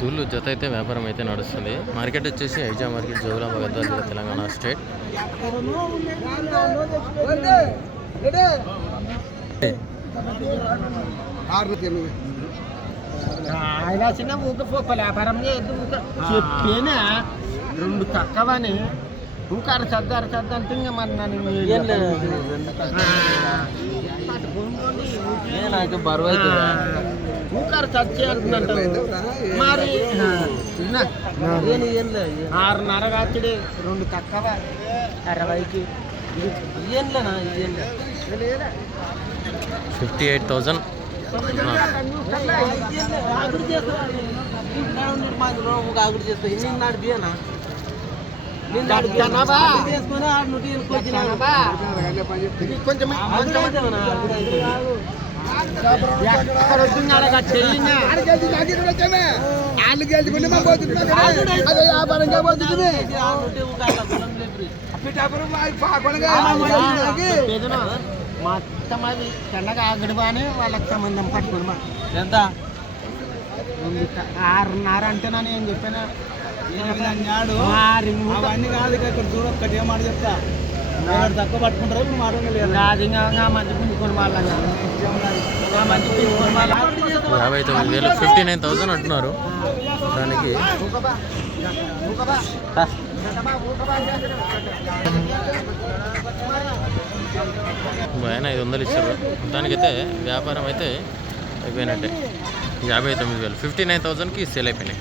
దూళ్ళు జత అయితే వ్యాపారం అయితే నడుస్తుంది. మార్కెట్ వచ్చేసి ఐజా మార్కెట్ జోగులాంబ జిల్లా తెలంగాణ స్టేట్. ఆయన చిన్న ఊక పోక వ్యాపారం చెప్పేనా? రెండు తక్కువని. ఊక అర సర్దు అర సర్దు అంటే ఇంకా మరి నన్ను నాకు బరువు చచ్చి అంటున్నట్టు మరి ఆ, ఇన్నా. ఆరున్నర కాచుడే రెండు తక్కువ అరవైకి ఫిఫ్టీ ఎయిట్ థౌజండ్ జనాభా జనాభా ఇది కొంచెం ఎక్కడ వస్తున్నాడు అక్కడ చెల్లినా? ఏదైనా మొత్తం అది తెల్లగా ఆగడు అని వాళ్ళకి సంబంధం పట్టుకుని మా ఎంత ఆరున్నర అంటేనని ఏం చెప్పాను అవన్నీ కాదు ఇక ఇక్కడ చూడ ఒక్కటి ఏం మాట చెప్తా. తక్కువ పట్టుకుంటారో యాభై తొమ్మిది వేలు ఫిఫ్టీ నైన్ థౌజండ్ అంటున్నారు. దానికి ఆయన ఐదు వందలు ఇచ్చారు. దానికైతే వ్యాపారం అయితే అయిపోయినట్టే. యాభై తొమ్మిది వేలు ఫిఫ్టీ నైన్ థౌజండ్కి సేల్ అయిపోయినాయి.